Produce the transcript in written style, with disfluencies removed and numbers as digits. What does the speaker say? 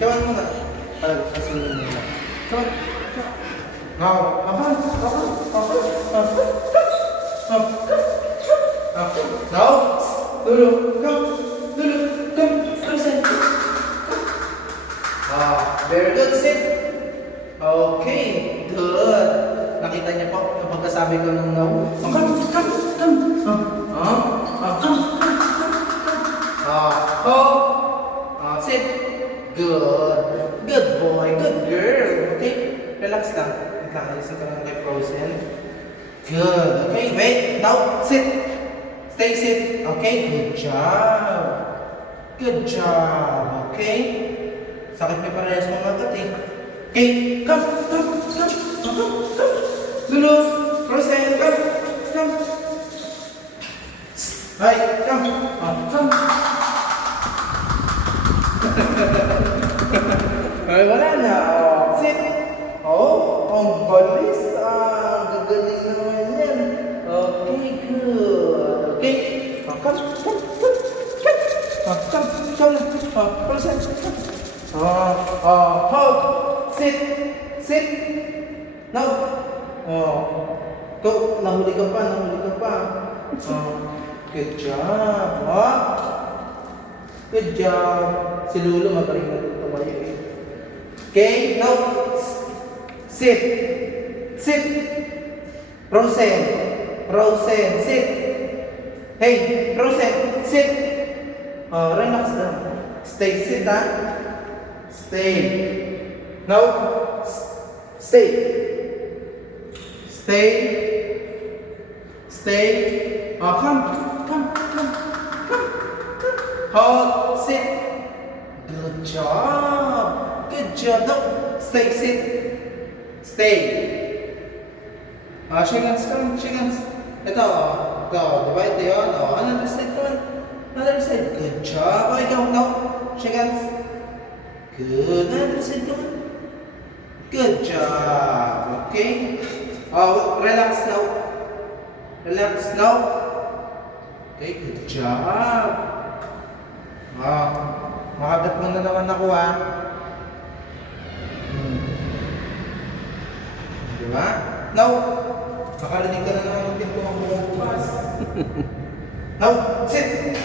Kawan mo na. Pagkasin mo muna. Kawan. Now, now, dulu, come, present. Very good, sit. Okay, good. Nakita niya po, yung pagkasabi ko ng now. Come. Sit. Good. Good boy, good girl. Okay, relax lang. Alisin ko lang kay Frozen. Good. Okay, wait. Now, sit. Stay sit. Okay, good job. Good job. Okay. Sakit may parehas mga agad eh. Okay, come. Lulu, Frozen, come. Hi, come. Come. Ay, wala na. Sit. Ang balis. Gagaling naman yan. Okay, good. Okay. Come. Frozen. Hold. Sit. No. Go. Nahuli ka pa. Good job. Good job. Si Lulu magaling na ito tumayo eh. Okay, now sit. Frozen, sit. Hey, Frozen, sit. Relax lang. Stay sit, ha? Stay. Now, stay. Come. Hold, sit. Good job. No, stay, sit. Stay. Shake hands. Ito, divide yun. Another side. Good job. Ikaw, no. Shake hands. Good. Another side, come on. Good job. Okay. Relax now. Okay, good job. Makagat mo na naman ako, ha. Diba? Now, makarinig ka na naman ng pinto ang bumubukas. Now, sit.